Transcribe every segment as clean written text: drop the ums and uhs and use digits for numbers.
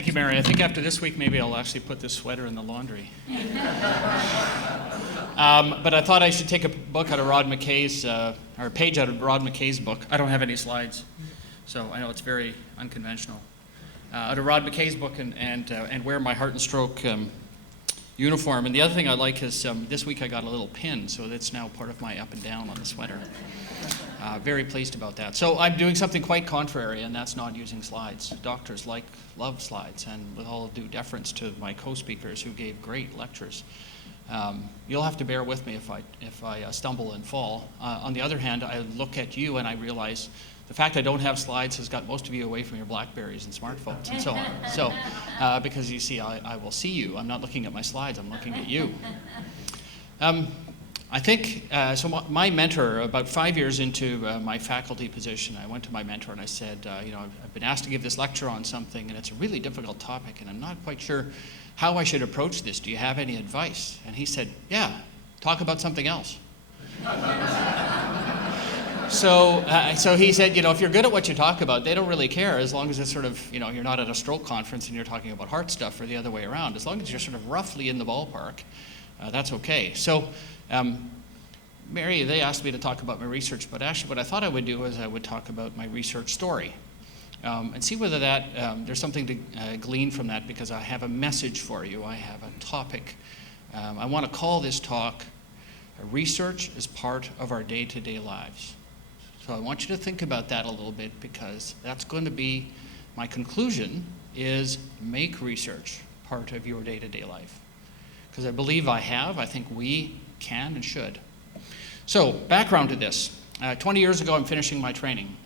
Thank you, Mary. I think after this week, maybe I'll actually put this sweater in the laundry. But I thought I should take a book out of Rod McKay's, or a page out of Rod McKay's book. I don't have any slides, so I know it's very unconventional. Out of Rod McKay's book and wear my Heart and Stroke uniform. And the other thing I like is this week I got a little pin, so that's now part of my up and down on the sweater. Very pleased about that. So I'm doing something quite contrary, and that's not using slides. Doctors love slides, and with all due deference to my co-speakers who gave great lectures, you'll have to bear with me if I stumble and fall. On the other hand, I look at you and I realize the fact I don't have slides has got most of you away from your BlackBerries and smartphones and so on. So, because you see, I will see you. I'm not looking at my slides, I'm looking at you. I think, so my mentor, about 5 years into my faculty position, I went to my mentor and I said, I've been asked to give this lecture on something and it's a really difficult topic and I'm not quite sure how I should approach this. Do you have any advice? And he said, yeah, talk about something else. So he said, if you're good at what you talk about, they don't really care as long as it's sort of, you're not at a stroke conference and you're talking about heart stuff or the other way around. As long as you're sort of roughly in the ballpark, that's okay. So, Mary, they asked me to talk about my research, but actually what I thought I would do is I would talk about my research story and see whether there's something to glean from that, because I have a message for you. I have a topic. I want to call this talk, Research is Part of Our Day-to-Day Lives. So I want you to think about that a little bit, because that's going to be my conclusion, is make research part of your day-to-day life. Because I believe I think we can and should. So, background to this. 20 years ago, I'm finishing my training.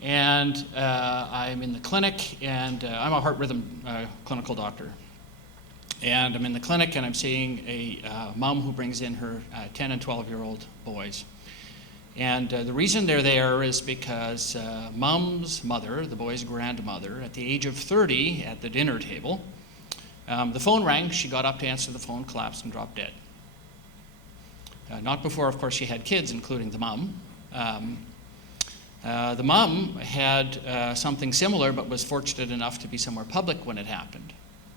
And I'm in the clinic, and I'm a heart rhythm clinical doctor. And I'm in the clinic, and I'm seeing a mom who brings in her 10 and 12-year-old boys. And the reason they're there is because mom's mother, the boy's grandmother, at the age of 30 at the dinner table, the phone rang, she got up to answer the phone, collapsed and dropped dead. Not before, of course, she had kids, including the mom. The mom had something similar, but was fortunate enough to be somewhere public when it happened.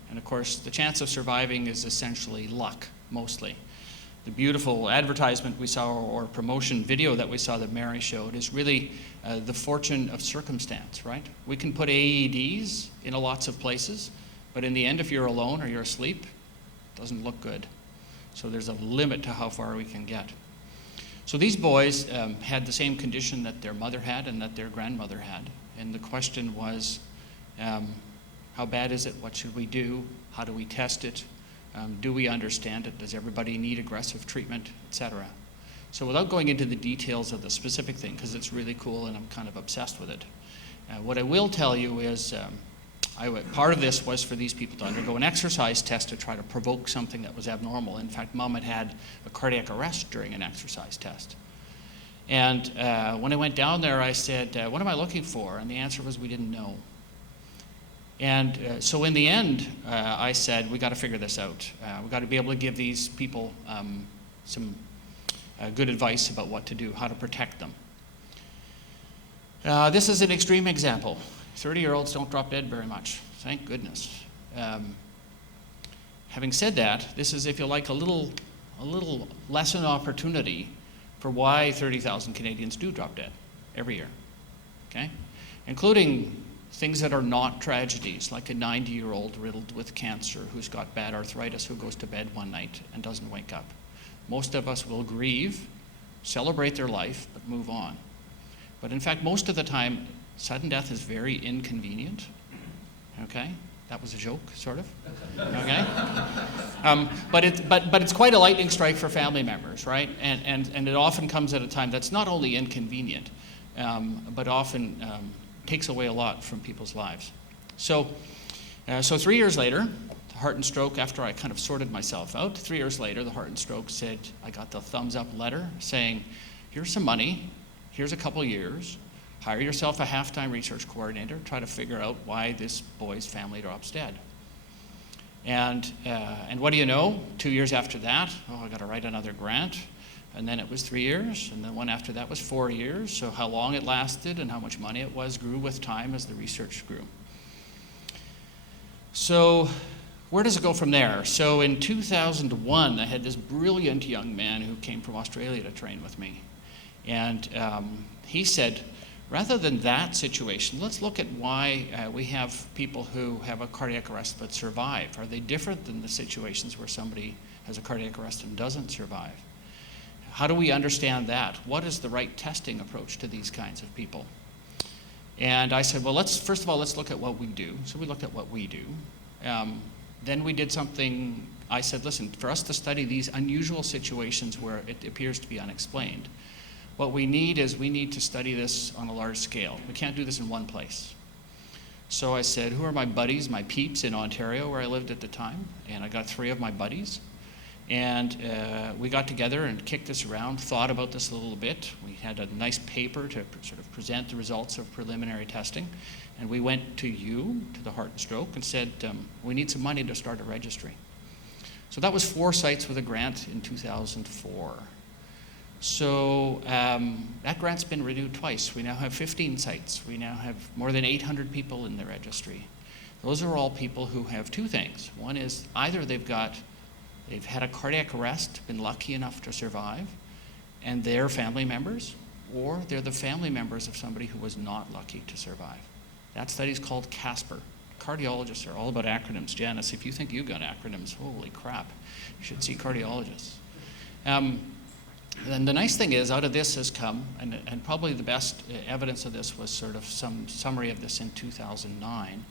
And of course, the chance of surviving is essentially luck, mostly. The beautiful advertisement we saw, or promotion video that we saw that Mary showed, is really the fortune of circumstance, right? We can put AEDs in lots of places, but in the end, if you're alone or you're asleep, it doesn't look good. So there's a limit to how far we can get. So these boys had the same condition that their mother had and that their grandmother had. And the question was, how bad is it? What should we do? How do we test it? Do we understand it? Does everybody need aggressive treatment, etc.? So without going into the details of the specific thing, because it's really cool and I'm kind of obsessed with it, what I will tell you is part of this was for these people to undergo an exercise test to try to provoke something that was abnormal. In fact, Mom had a cardiac arrest during an exercise test. And when I went down there, I said, what am I looking for? And the answer was, we didn't know. And so in the end, I said, we got to figure this out. We got to be able to give these people some good advice about what to do, how to protect them. This is an extreme example. 30-year-olds don't drop dead very much, thank goodness. Having said that, this is, if you like, a little lesson opportunity for why 30,000 Canadians do drop dead every year, okay? Including things that are not tragedies, like a 90-year-old riddled with cancer who's got bad arthritis who goes to bed one night and doesn't wake up. Most of us will grieve, celebrate their life, but move on. But in fact, most of the time, sudden death is very inconvenient, okay? That was a joke, sort of, okay? But it's quite a lightning strike for family members, right? And it often comes at a time that's not only inconvenient, but often takes away a lot from people's lives. So 3 years later, the Heart and Stroke, after I kind of sorted myself out, 3 years later, the Heart and Stroke said, I got the thumbs up letter saying, here's some money, here's a couple years, hire yourself a half-time research coordinator, try to figure out why this boy's family drops dead. And what do you know? 2 years after that, I got to write another grant. And then it was 3 years, and the one after that was 4 years. So how long it lasted and how much money it was grew with time as the research grew. So where does it go from there? So in 2001, I had this brilliant young man who came from Australia to train with me. And he said, rather than that situation, let's look at why we have people who have a cardiac arrest but survive. Are they different than the situations where somebody has a cardiac arrest and doesn't survive? How do we understand that? What is the right testing approach to these kinds of people? And I said, well, first of all, let's look at what we do. So we looked at what we do. Then we did something. I said, listen, for us to study these unusual situations where it appears to be unexplained, what we need to study this on a large scale. We can't do this in one place. So I said, who are my buddies, my peeps in Ontario where I lived at the time? And I got 3 of my buddies. And we got together and kicked this around, thought about this a little bit. We had a nice paper to sort of present the results of preliminary testing. And we went to the Heart and Stroke, and said, we need some money to start a registry. So that was 4 sites with a grant in 2004. So that grant's been renewed twice. We now have 15 sites. We now have more than 800 people in the registry. Those are all people who have 2 things. One is either they've had a cardiac arrest, been lucky enough to survive, and they're family members, or they're the family members of somebody who was not lucky to survive. That study's called CASPR. Cardiologists are all about acronyms. Janice, if you think you've got acronyms, holy crap, you should see cardiologists. And the nice thing is, out of this has come, and probably the best evidence of this was sort of some summary of this in 2009,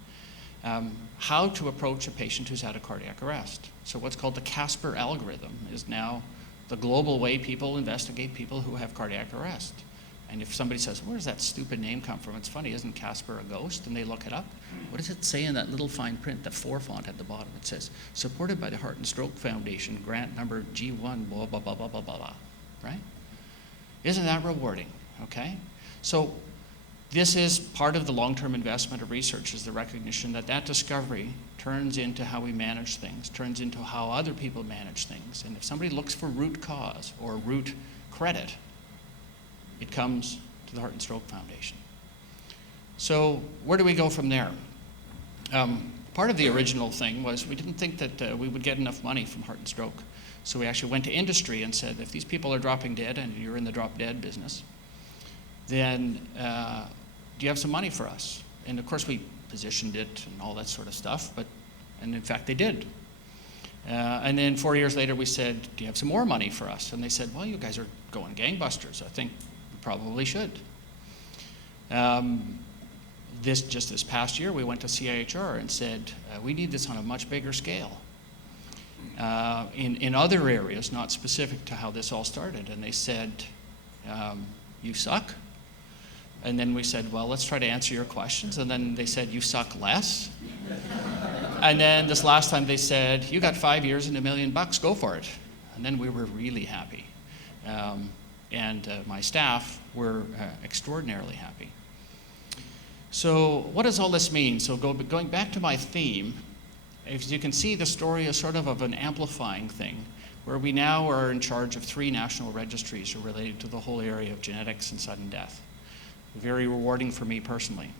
how to approach a patient who's had a cardiac arrest. So what's called the CASPR algorithm is now the global way people investigate people who have cardiac arrest. And if somebody says, where does that stupid name come from? It's funny, isn't Casper a ghost? And they look it up. What does it say in that little fine print, the 4 font at the bottom? It says, supported by the Heart and Stroke Foundation, grant number G1, blah, blah, blah, blah, blah, blah, blah, right? Isn't that rewarding, okay? So this is part of the long-term investment of research, is the recognition that that discovery turns into how we manage things, turns into how other people manage things. And if somebody looks for root cause or root credit, it comes to the Heart and Stroke Foundation. So where do we go from there? Part of the original thing was we didn't think that we would get enough money from Heart and Stroke. So we actually went to industry and said, if these people are dropping dead and you're in the drop dead business, then do you have some money for us? And of course we positioned it and all that sort of stuff, and in fact they did. And then 4 years later we said, do you have some more money for us? And they said, well, you guys are going gangbusters. I think we probably should. Just this past year, we went to CIHR and said, we need this on a much bigger scale. In other areas, not specific to how this all started. And they said, you suck. And then we said, well, let's try to answer your questions. And then they said, you suck less. And then this last time they said, you got 5 years and $1 million, go for it. And then we were really happy. And my staff were extraordinarily happy. So what does all this mean? So going back to my theme, as you can see, the story is sort of an amplifying thing, where we now are in charge of 3 national registries related to the whole area of genetics and sudden death. Very rewarding for me personally.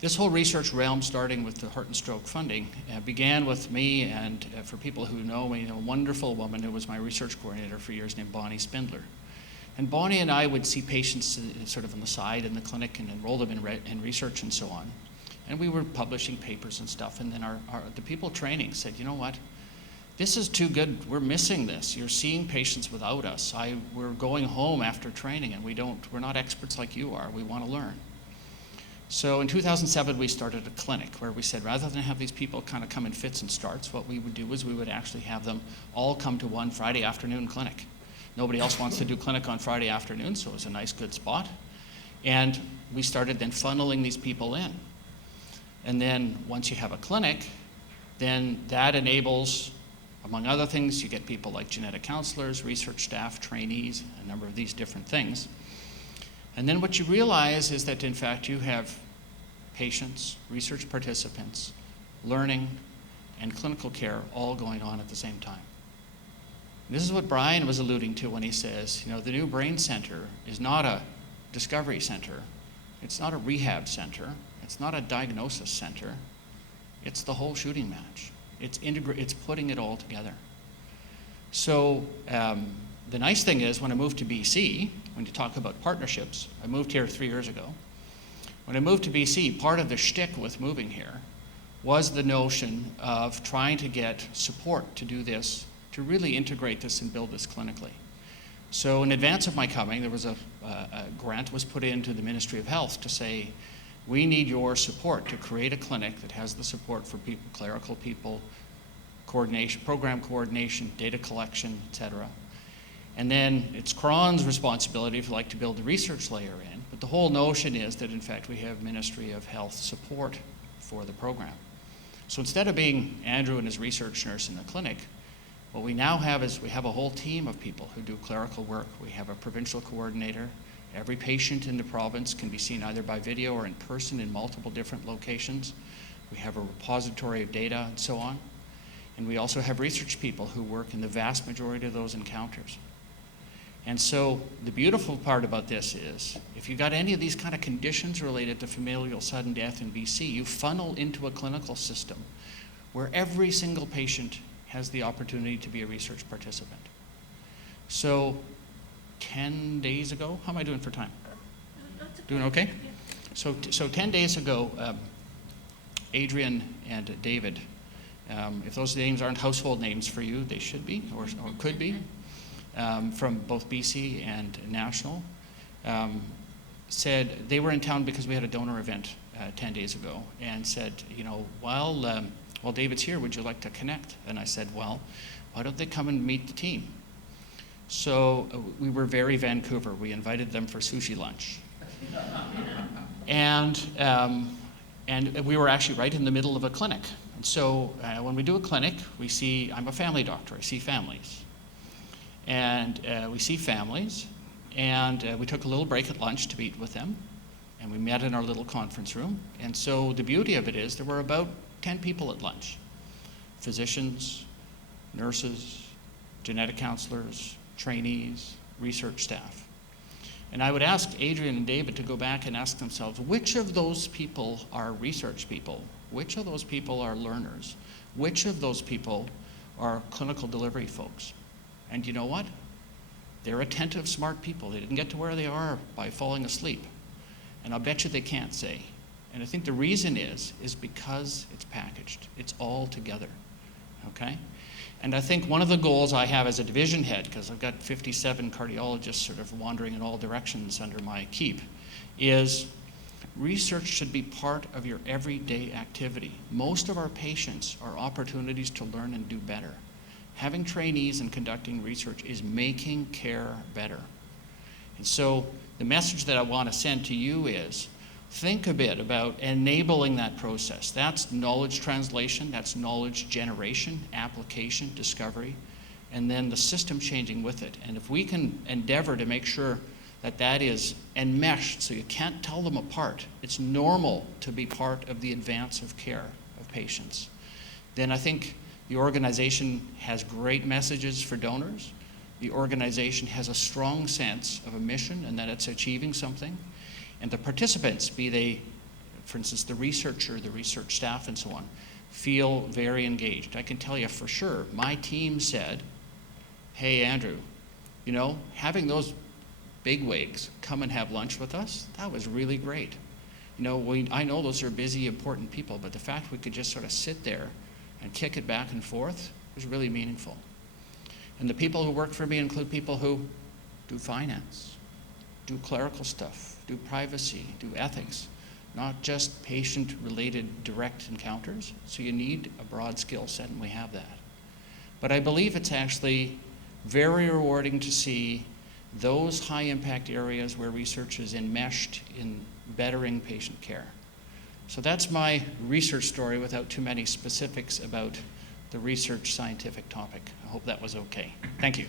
This whole research realm, starting with the Heart and Stroke funding, began with me, and for people who know me, a wonderful woman who was my research coordinator for years named Bonnie Spindler. And Bonnie and I would see patients sort of on the side in the clinic and enroll them in research and so on. And we were publishing papers and stuff, and then the people training said, you know what, this is too good, we're missing this. You're seeing patients without us. We're going home after training, and we're not experts like you are, we want to learn. So in 2007, we started a clinic where we said, rather than have these people kind of come in fits and starts, what we would do is we would actually have them all come to one Friday afternoon clinic. Nobody else wants to do clinic on Friday afternoon, so it was a nice, good spot. And we started then funneling these people in. And then once you have a clinic, then that enables, among other things, you get people like genetic counselors, research staff, trainees, a number of these different things. And then what you realize is that, in fact, you have patients, research participants, learning, and clinical care all going on at the same time. And this is what Brian was alluding to when he says, you know, the new brain center is not a discovery center. It's not a rehab center. It's not a diagnosis center. It's the whole shooting match. It's putting it all together. So the nice thing is, when I moved to BC, when you talk about partnerships, I moved here 3 years ago. When I moved to BC, part of the shtick with moving here was the notion of trying to get support to do this, to really integrate this and build this clinically. So in advance of my coming, there was a grant was put into the Ministry of Health to say, we need your support to create a clinic that has the support for people, clerical people, coordination, program coordination, data collection, etc. And then it's Krahn's responsibility, if you like, to build the research layer in. But the whole notion is that, in fact, we have Ministry of Health support for the program. So instead of being Andrew and his research nurse in the clinic, what we now have is we have a whole team of people who do clerical work. We have a provincial coordinator. Every patient in the province can be seen either by video or in person in multiple different locations. We have a repository of data and so on. And we also have research people who work in the vast majority of those encounters. And so the beautiful part about this is, if you've got any of these kind of conditions related to familial sudden death in BC, you funnel into a clinical system where every single patient has the opportunity to be a research participant. So 10 days ago, how am I doing for time? Doing okay? So 10 days ago, Adrian and David, if those names aren't household names for you, they should be, or could be, from both BC and national, said they were in town because we had a donor event 10 days ago, and said, you know, while David's here, would you like to connect? And I said, well, why don't they come and meet the team? So we were very Vancouver. We invited them for sushi lunch. And we were actually right in the middle of a clinic. And so when we do a clinic, I'm a family doctor, I see families. And we see families, and we took a little break at lunch to meet with them, and we met in our little conference room. And so the beauty of it is there were about 10 people at lunch: physicians, nurses, genetic counselors, trainees, research staff. And I would ask Adrian and David to go back and ask themselves, which of those people are research people? Which of those people are learners? Which of those people are clinical delivery folks? And you know what? They're attentive, smart people. They didn't get to where they are by falling asleep. And I'll bet you they can't say. And I think the reason is because it's packaged. It's all together, okay? And I think one of the goals I have as a division head, because I've got 57 cardiologists sort of wandering in all directions under my keep, is research should be part of your everyday activity. Most of our patients are opportunities to learn and do better. Having trainees and conducting research is making care better. And so the message that I want to send to you is, think a bit about enabling that process. That's knowledge translation, that's knowledge generation, application, discovery, and then the system changing with it. And if we can endeavor to make sure that that is enmeshed so you can't tell them apart, it's normal to be part of the advance of care of patients, then I think the organization has great messages for donors. The organization has a strong sense of a mission and that it's achieving something. And the participants, be they, for instance, the researcher, the research staff, and so on, feel very engaged. I can tell you for sure, my team said, hey, Andrew, you know, having those bigwigs come and have lunch with us, that was really great. You know, I know those are busy, important people, but the fact we could just sort of sit there and kick it back and forth was really meaningful. And the people who work for me include people who do finance, do clerical stuff, do privacy, do ethics, not just patient-related direct encounters. So you need a broad skill set, and we have that. But I believe it's actually very rewarding to see those high-impact areas where research is enmeshed in bettering patient care. So that's my research story without too many specifics about the research scientific topic. I hope that was okay. Thank you.